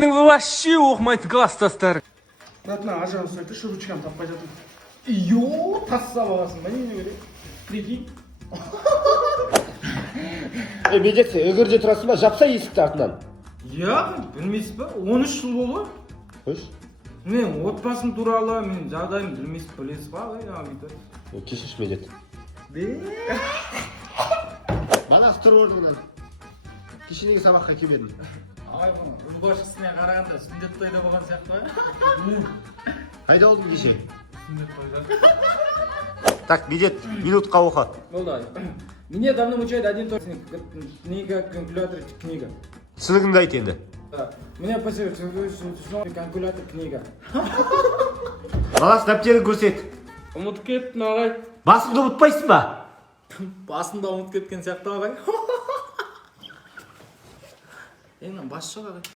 Вы вообще оқымайтын класстастар. Братна, ажалыс айтышы, ручкам таппай жатыр. Йо, тасса бағасын, ба не керек? Прикинь. Медет, өгірде тұрасың ба, жапса есікті артынан. Білмейсіз ба? 13 жыл болды. Қойш? Мен отбасым туралы, мен жағдайым білмейсіз, білесіз ба? Кешіш Медет. Баласы тұр орныңнан. Кешенегі сабаққа келмедім. Ай, бұны, ұлбашқысына қарағанда сүндет тойда болған сияқты ба? Қайда болдың кеше? Сүндет тойда. Так, Медет, минутқа оқы. Болды. Мне давно мучает один только книга, калькулятор, книга. Түсінігіңді айт енді. Меня посылают, калькулятор, книга. Баласы дәптерін көрсет. Ұмытып кеттім, ағай. Басыңды ұмытпайсың ба? Басында ұмытып кеткен сияқты ағай. Бас жоқ ағай.